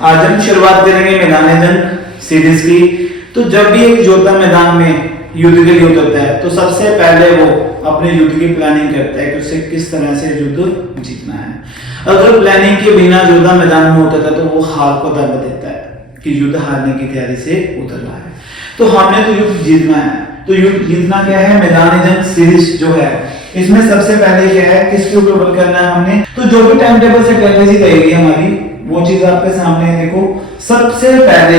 आज हम शुरुआत करेंगे मैदान जंग सीरीज की। तो जब भी एक योद्धा मैदान में युद्ध के लिए उतरता है तो सबसे पहले वो अपने युद्ध की प्लानिंग करता है कि उसे किस तरह से युद्ध जीतना है। अगर प्लानिंग के बिना योद्धा मैदान में उतरता है तो वो हार को दबा देता है कि युद्ध हारने की तैयारी से उतर रहा है। तो हमने तो युद्ध जीतना है। तो युद्ध जीतना क्या है, मैदान जंग सीरीज जो है इसमें सबसे पहले क्या है, किसके ऊपर वर्क करना है हमने। तो जो भी टाइम टेबल से स्ट्रेटेजी रहेगी हमारी वो चीज आपके सामने है। देखो सबसे पहले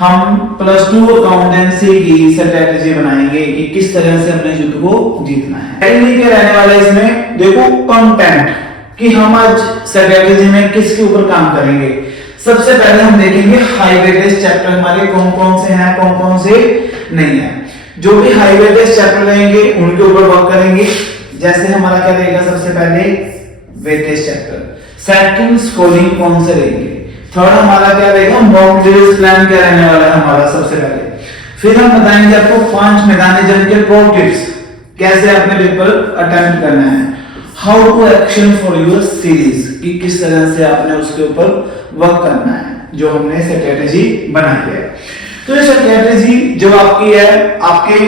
हम +2 अकाउंटेंसी की स्ट्रेटेजी बनाएंगे कि किस तरह से अपने युद्ध को जीतना है। पहले क्या रहने वाला है इसमें, देखो कंटेंट कि हम आज स्ट्रेटेजी में किसके ऊपर काम करेंगे। सबसे पहले हम देखेंगे हाई वेटेज चैप्टर हमारे कौन कौन से हैं, कौन कौन से नहीं है। जो भी हाई वेटेज चैप्टर रहेंगे उनके ऊपर वर्क करेंगे। जैसे हमारा क्या रहेगा, सबसे पहले वेटेज चैप्टर, सेकंड स्कोरिंग कौन से रहेंगे, थर्ड हमारा क्या रहेगा मॉक ड्रिल प्लान क्या रहने वाला है हमारा सबसे पहले। फिर हम बताएंगे आपको 5 मैदानी जंग के प्रो टिप्स, कैसे अपने पेपर अटेम्प्ट करना है। How to action for your series कि किस तरह से आपने उसके ऊपर वर्क करना है जो हमने स्ट्रेटेजी बनाई है। तो ये स्ट्रेटेजी जो आपकी है आपके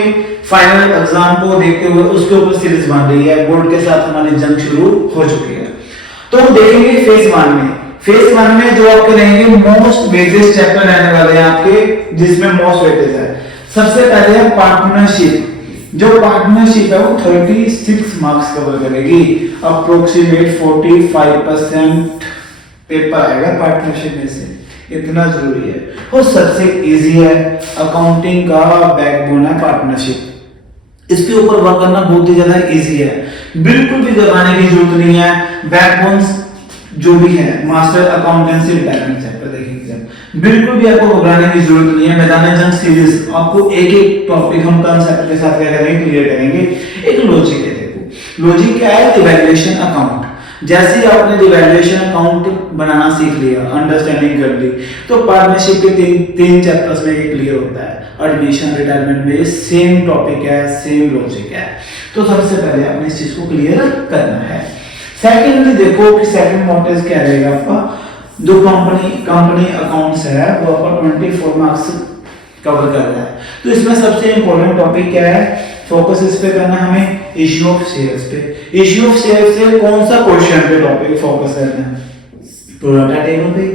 फाइनल एग्जाम को देखते हुए उसके ऊपर सीरीज बन रही है। बोर्ड के साथ हमारी जंग शुरू हो चुकी है। तो हम देखेंगे फेज 1 में। फेज 1 में जो आपके रहेंगे मोस्ट वेटेज चैप्टर रहने वाले हैं आपके, जिसमें मोस्ट वेटेज है। सबसे पहले है पार्टनरशिप। जो पार्टनरशिप है वो 36 मार्क्स कवर करेगी। अप्रोक्सीमेट 45% पेपर आएगा पार्टनरशिप में से, इतना जरूरी है। वो सबसे इजी है, अकाउंटिंग का बैकबोन है पार्टनरशिप। इसके ऊपर वर्क करना बहुत ही ज्यादा इजी है, बिल्कुल भी घबराने की जरूरत नहीं है। बैकबोन जो भी है मास्टर अकाउंटेंसी रिटायरमेंट चैप्टर देखेंगे, बिल्कुल भी आपको घबराने की जरूरत नहीं है। मैदान जंग सीरीज आपको एक एक टॉपिक हम कंसेप्ट के साथ क्या करेंगे, क्लियर करेंगे। एक लॉजिक है, देखो लॉजिक क्या है, इवैल्यूएशन अकाउंट। जैसे ही आपने इवैल्यूएशन अकाउंट बनाना सीख लिया, अंडरस्टैंडिंग कर ली, तो पार्टनरशिप के तीन चैप्टर्स में ये क्लियर होता है। एडमिशन रिटायरमेंट में सेम टॉपिक है, सेम लॉजिक है। तो सबसे पहले आपने इस चीज को क्लियर करना है। सेकंडली देखो कि सेकंड मॉडल क्या रहेगा आपका, जो कंपनी अकाउंट्स है वो आपका 24 मार्क्स कवर कर रहा है। तो इसमें सबसे इंपॉर्टेंट टॉपिक क्या है, फोकस इस पे करना है हमें, इश्यू ऑफ शेयर्स पे। इश्यू ऑफ शेयर्स से कौन सा क्वेश्चन पे टॉपिक फोकस करना है, प्रोराटा टेबल पे,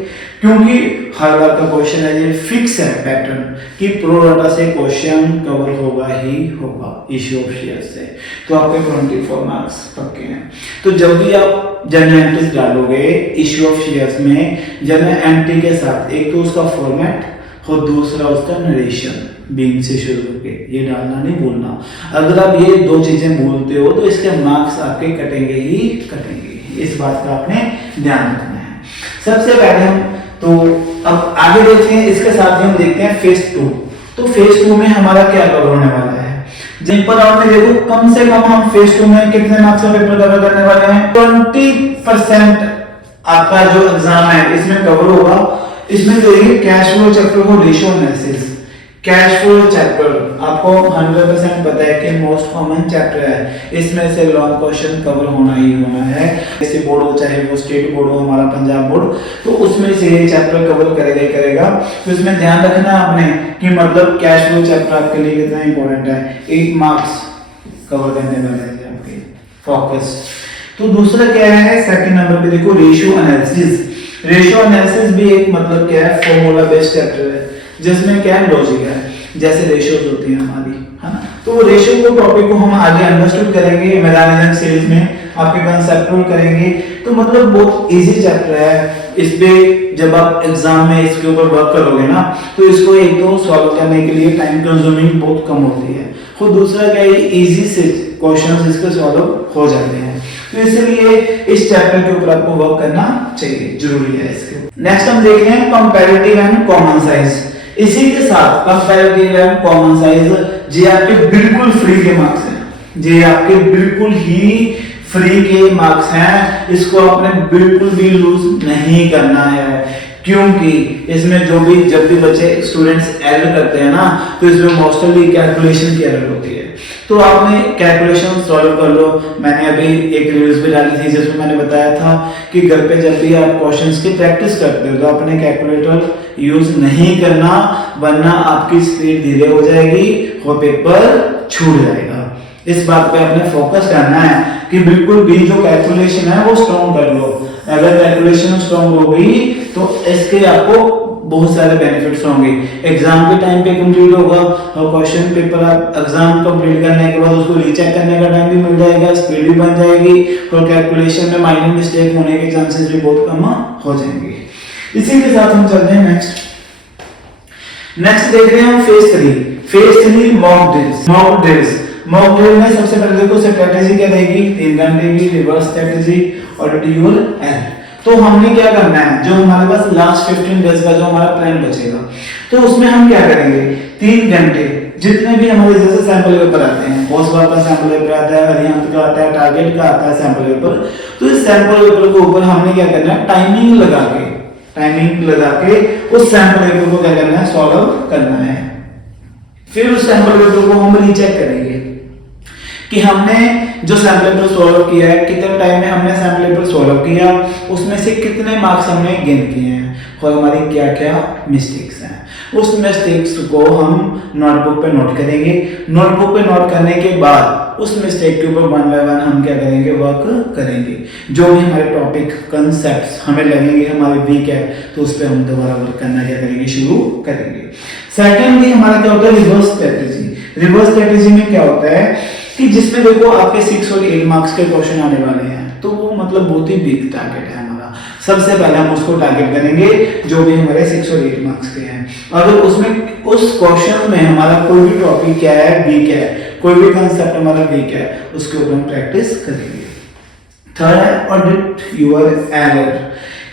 क्योंकि हर बार का क्वेश्चन है ये फिक्स है पैटर्न कि प्रोराटा से क्वेश्चन कवर होगा ही होगा इश्यू ऑफ शेयर्स से। तो आपके 24 मार्क्स पक्के हैं। तो जब भी आप जर्नल एंट्रीज डालोगे इश्यू ऑफ शेयर्स में, जर्नल एंट्री के साथ एक तो उसका फॉर्मेट और दूसरा उसका नरेशन बीइंग से शुरू करके ये डालना नहीं भूलना। अगर आप ये दो चीजें भूलते हो तो इसके मार्क्स आपके कटेंगे ही कटेंगे। इस बात का आपने ध्यान रखना है। सबसे पहले हम तो अब आगे देखते हैं, इसके साथ ही हम देखते हैं फेज 2। तो फेज 2 में हमारा क्या कवर होने वाला है, जिन पर आपने देखो कम से कम हम फेज 2 में कितने मार्क्स का पेपर कवर करने वाले हैं, 20% आपका जो एग्जाम है इसमें कवर होगा। इसमें देखिए कैश फ्लो चैप्टर को ratio analysis, cash flow chapter आपको 100% पता है कि मोस्ट कॉमन चैप्टर है। इसमें से लॉन्ग क्वेश्चन कवर होना ही होना है, जैसे बोर्ड हो चाहे वो स्टेट बोर्ड हो हमारा पंजाब बोर्ड, तो उसमें से ये चैप्टर कवर करेगा ही करेगा। तो इसमें ध्यान रखना आपने कि मतलब कैश फ्लो चैप्टर आपके लिए कितना इंपॉर्टेंट है, 8 मार्क्स कवर करने वाले हैं आपके फोकस। तो दूसरा क्या है, सेकंड नंबर पे देखो रेशियो एनालिसिस। रेशियो एनालिसिस भी एक मतलब क्या है, फॉर्मूला बेस्ड चैप्टर है जिसमें क्या लॉजिक है, जैसे रेशियोज होती है हमारी, है ना। तो वो रेशियो को टॉपिक को हम आगे अंडरस्टूड करेंगे मैदान जंग सीरीज में, आपके कंसेप्ट करेंगे। तो मतलब बहुत इजी चैप्टर है। इस पे जब आप एग्जाम में इसके ऊपर वर्क करोगे ना तो इसको एक तो सॉल्व करने के लिए टाइम कंज्यूमिंग बहुत कम होती है, और दूसरा क्या है इजी से क्वेश्चंस इसके सॉल्व हो जाते हैं। तो इसलिए इस चैप्टर के ऊपर आपको वर्क करना चाहिए, जरूरी है इसके। नेक्स्ट हम देख रहे हैं कंपैरेटिव एंड कॉमन साइज। इसी के साथ कंपैरेटिव एंड कॉमन साइज जे आपके बिल्कुल फ्री के मार्क्स हैं, जे आपके बिल्कुल ही फ्री के मार्क्स हैं। इसको आपने बिल्कुल भी लूज नहीं करना है, क्योंकि इसमें जब भी बच्चे स्टूडेंट्स एरर करते हैं ना तो इसमें मोस्टली कैलकुलेशन की एरर होती है। तो आपने कैलकुलेशन सॉल्व कर लो। मैंने अभी एक रील्स भी डाली थी जिसमें मैंने बताया था कि घर पे जब भी आप क्वेश्चंस की प्रैक्टिस करते हो तो अपने कैलकुलेटर यूज नहीं करना, वरना आपकी स्पीड धीरे हो जाएगी और पेपर छूट जाएगा। इस बात पे आपने फोकस करना है कि बिल्कुल भी जो कैलकुलेशन है वो स्ट्रॉन्ग कर लो। अगर कैलकुलेशन स्ट्रॉन्ग होगी तो इसके आपको बहुत सारे बेनिफिट्स होंगे। एग्जाम के टाइम पे कंप्लीट होगा और क्वेश्चन पेपर आप एग्जाम कंप्लीट करने के बाद उसको रीचेक करने का टाइम भी मिल जाएगा, स्पीड भी बन जाएगी और कैलकुलेशन में माइनर मिस्टेक होने के चांसेस भी बहुत कम हो जाएंगे। इसी के साथ हम चलते हैं नेक्स्ट देख रहे हैं हम फेज 3 मॉक ड्रिल में सबसे पहले देखो स्ट्रेटजी क्या रहेगी, 3 घंटे की रिवर्स स्ट्रेटजी और ड्यूल एंड। तो हमने क्या करना है, जो हमारे पास लास्ट 15 डेज का जो हमारा प्लान बचेगा तो उसमें हम क्या करेंगे, 3 घंटे जितने भी हमारे जैसे सैंपल पेपर आते हैं, पोस्ट का सैंपल पेपर आता है, हरियाणा का आता है, टारगेट का आता है सैंपल पेपर, तो इस सैंपल पेपर के ऊपर हमने क्या करना है, टाइमिंग लगा के उस सैंपल पेपर को क्या करना है, सॉल्व करना है। फिर उस सैंपल पेपर को हम रीचेक करेंगे कि हमने जो सैंपल पेपर सॉल्व किया है, कितने टाइम में हमने सैंपल पेपर सॉल्व किया, उसमें से कितने मार्क्स हमने गेन किए हैं और हमारी क्या क्या मिस्टेक्स हैं। उस मिस्टेक्स को हम नोटबुक पे नोट करेंगे। नोटबुक पे नोट करने के बाद उस मिस्टेक के ऊपर 1 बाय 1 हम क्या करेंगे, वर्क करेंगे। जो भी हमारे टॉपिक कंसेप्ट्स हमें लगेंगे हमारे वीक है तो उस पर हम दोबारा वर्क करना क्या करेंगे, शुरू करेंगे। सेकेंडली हमारा क्या होता है, रिवर्स स्ट्रेटेजी। रिवर्स स्ट्रेटेजी में क्या होता है कि जिसमें देखो आपके 6 और 8 मार्क्स के क्वेश्चन आने वाले हैं, तो वो मतलब बहुत ही बिग टारगेट है हमारा। सबसे पहले हम उसको टारगेट करेंगे जो भी हमारे 6 और 8 मार्क्स के हैं। अगर उसमें उस क्वेश्चन में हमारा कोई भी टॉपिक क्या है, वीक है, कोई भी कंसेप्ट हमारा वीक है, उसके ऊपर हम प्रैक्टिस करेंगे। थर्ड है ऑडिट योर एरर,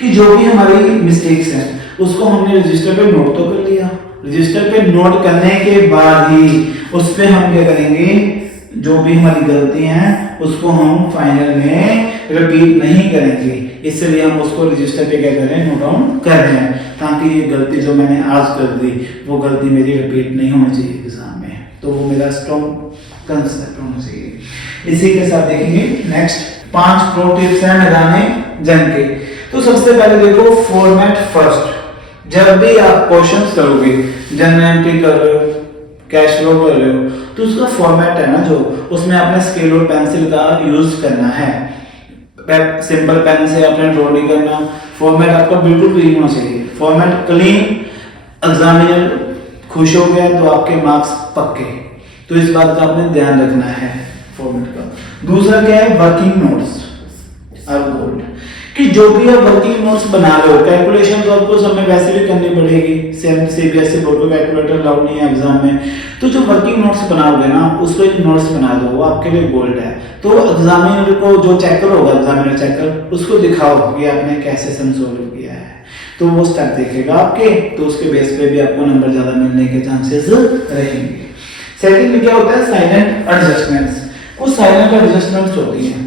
कि जो भी हमारी मिस्टेक्स हैं उसको हमने रजिस्टर पे नोट तो कर लिया, रजिस्टर पे नोट करने के बाद ही उस पे हम क्या करेंगे, जो भी हमारी गलती हैं उसको हम फाइनल में रिपीट नहीं करेंगे। इसलिए हम उसको रजिस्टर पे क्या करें, नोट डाउन कर रहे हैं, ताकि ये गलती जो मैंने आज कर दी वो गलती मेरी रिपीट नहीं होनी चाहिए एग्जाम में। तो वो मेरा स्ट्रॉन्ग कंसेप्ट होना चाहिए। इसी के साथ देखेंगे नेक्स्ट 5 प्रो टिप्स हैं मैदान जंग के। तो सबसे पहले देखो फॉर्मेट फर्स्ट। जब भी आप क्वेश्चंस करोगे, जनरल एंट्री कर रहे हो, कैश फ्लो कर रहे हो, तो उसका फॉर्मेट है ना, जो उसमें आपने स्केल और पेंसिल का यूज करना है। सिंपल पेन से आपने ड्रॉ नहीं करना। फॉर्मेट आपका बिल्कुल क्लीन होना चाहिए। फॉर्मेट क्लीन, एग्जामिनर खुश हो गया तो आपके मार्क्स पक्के। तो इस बात का आपने ध्यान रखना है फॉर्मेट का। दूसरा क्या है, वर्किंग नोट्स आर गोल्ड, कि जो भी आप वर्किंग नोट्स बना रहे हो, कैलकुलेशन तो आपको सब में वैसे भी करनी पड़ेगी, सेम सीबीएसई बोर्ड को कैलकुलेटर अलाउड नहीं है एग्जाम में, तो जो वर्किंग नोट्स बनाओगे ना उसको एक नोट्स बना दो, वो आपके लिए गोल्ड है। तो एग्जामिनर को, जो चेकर होगा, एग्जामिनर चेकर, उसको दिखाओ कि आपने कैसे सम सोल्व किया है, तो वो स्टेप देखेगा आपके, तो उसके बेस पे भी आपको नंबर ज्यादा मिलने के चांसेस रहेंगे। सेकंड क्या होता है, साइलेंट एडजस्टमेंट्स। कुछ साइलेंट एडजस्टमेंट्स होती हैं,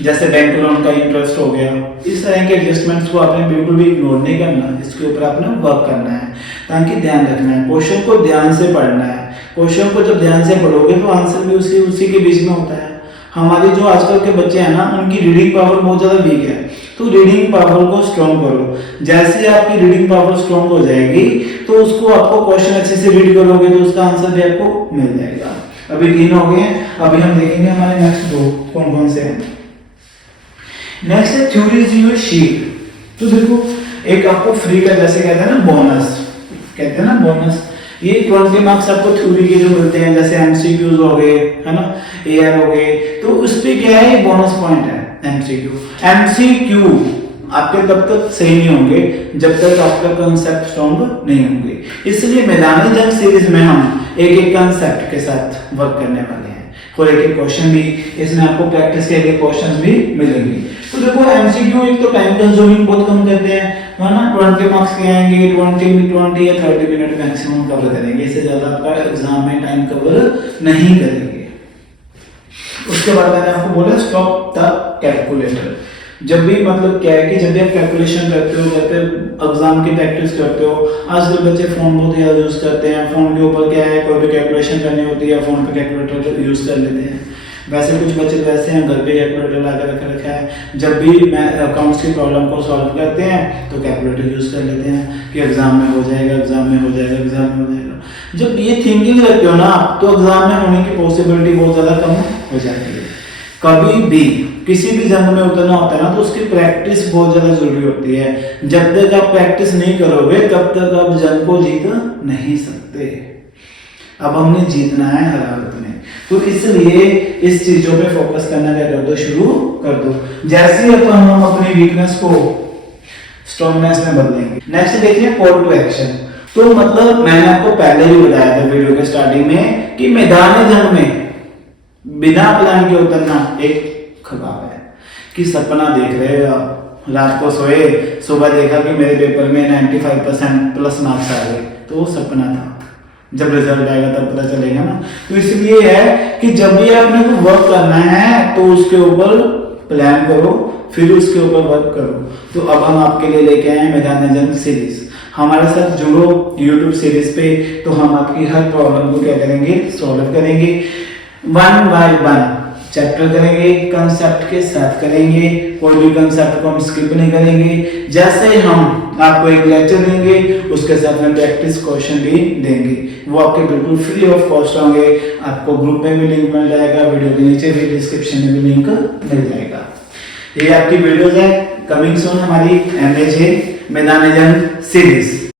जैसे बैंक लोन का इंटरेस्ट हो गया, इस तरह के एडजस्टमेंट्स को आपने बिल्कुल भी इग्नोर नहीं करना, इसके ऊपर आपने वर्क करना है, ताकि ध्यान रखना है, क्वेश्चन को ध्यान से पढ़ना है। क्वेश्चन को जब ध्यान से पढ़ोगे तो आंसर भी उसी के बीच में होता है। हमारी जो आजकल के बच्चे हैं ना, उनकी रीडिंग पावर बहुत ज्यादा वीक है, तो रीडिंग पावर को स्ट्रॉन्ग करो। जैसे आपकी रीडिंग पावर स्ट्रॉन्ग हो जाएगी तो उसको आपको क्वेश्चन अच्छे से रीड करोगे तो उसका आंसर भी आपको मिल जाएगा। अभी 3 हो गए, अभी हम देखेंगे हमारे नेक्स्ट 2 कौन कौन से हैं। नेक्स्ट है थ्योरीज यूर शीट। तो देखो एक आपको फ्री का, जैसे कहते हैं ना बोनस, कहते हैं ना बोनस, ये 20 मार्क्स आपको थ्योरी के जो मिलते हैं, जैसे एमसीक्यूज हो गए, है ना, एआर हो गए, तो उस पे क्या है, बोनस पॉइंट है एमसीक्यू आपके तब तक सही नहीं होंगे जब तक आपका कंसेप्ट स्ट्रॉन्ग नहीं होंगे। इसलिए मैदानी जंग सीरीज में हम एक कंसेप्ट के साथ वर्क करने वाले हैं और एक क्वेश्चन भी, इसमें आपको प्रैक्टिस के लिए क्वेश्चंस भी मिलेंगे। तो देखो एमसीक्यू एक तो टाइम कंज्यूमिंग बहुत कम करते हैं, है ना, 20 मार्क्स के आएंगे, 20 या 30 मिनट मैक्सिमम कवर करेंगे, इससे ज्यादा आपका एग्जाम में टाइम कवर नहीं करेंगे। उसके बाद मैंने आपको बोला स्टॉप द कैलकुलेटर। जब भी मतलब क्या है कि जब भी आप कैलकुलेशन करते हो, घर पे एग्जाम की प्रैक्टिस करते हो, आजकल बच्चे फोन बहुत ज़्यादा यूज़ करते हैं। फोन के ऊपर क्या है, कोई भी कैलकुलेशन करनी होती है फोन पे कैलकुलेटर यूज़ कर लेते हैं। वैसे कुछ बच्चे तो ऐसे हैं घर पे कैलकुलेटर ला कर रखा है, जब भी मैं अकाउंट्स की प्रॉब्लम को सॉल्व करते हैं तो कैलकुलेटर यूज़ कर लेते हैं कि एग्जाम में हो जाएगा, एग्जाम में हो जाएगा, एग्जाम में हो जाएगा। जब ये थिंकिंग रखते हो ना तो एग्जाम में होने की पॉसिबिलिटी बहुत ज़्यादा कम हो जाती है। कभी भी किसी भी जंग में उतरना होता है ना तो उसकी प्रैक्टिस बहुत ज़्यादा जरूरी होती है। जब तक आप प्रैक्टिस नहीं करोगे तब तक आप जंग को जीत नहीं सकते। अब हमने जीतना है हर हालत में, तो इसलिए इस चीजों पे फोकस करना क्या कर दो, शुरू कर दो। जैसे ही हम अपनी वीकनेस को स्ट्रॉन्गनेस में बदलेंगे। नेक्स्ट देखिए कॉल टू एक्शन। तो मतलब मैंने आपको पहले ही बताया था वीडियो के स्टार्टिंग में कि मैदान जंग में बिना प्लान के उतरना एक ख्वाब है कि सपना देख रहे हो आप, रात को सोए, सुबह देखा कि मेरे पेपर में 95% प्लस मार्क्स आ गए, तो वो सपना था। जब रिजल्ट आएगा तब पता चलेगा ना। तो इसलिए है कि जब भी आपने को वर्क करना है तो उसके ऊपर प्लान करो, फिर उसके ऊपर वर्क करो। तो अब हम आपके लिए लेके आए मैदान जंग सीरीज। हमारे साथ जुड़ो यूट्यूब सीरीज पे, तो हम आपकी हर प्रॉब्लम को क्या करेंगे, सॉल्व करेंगे। 1 बाय 1 चैप्टर करेंगे, कंसेप्ट के साथ करेंगे, कोई भी कंसेप्ट को हम स्किप नहीं करेंगे। जैसे हम आपको एक लेक्चर देंगे उसके साथ में प्रैक्टिस क्वेश्चन भी देंगे, वो आपके बिल्कुल फ्री ऑफ कॉस्ट होंगे। आपको ग्रुप में भी लिंक मिल जाएगा, वीडियो के नीचे भी डिस्क्रिप्शन में भी लिंक मिल जाएगा। ये आपकी वीडियोस है, कमिंग सून हमारी MHA मैदान जंग सीरीज।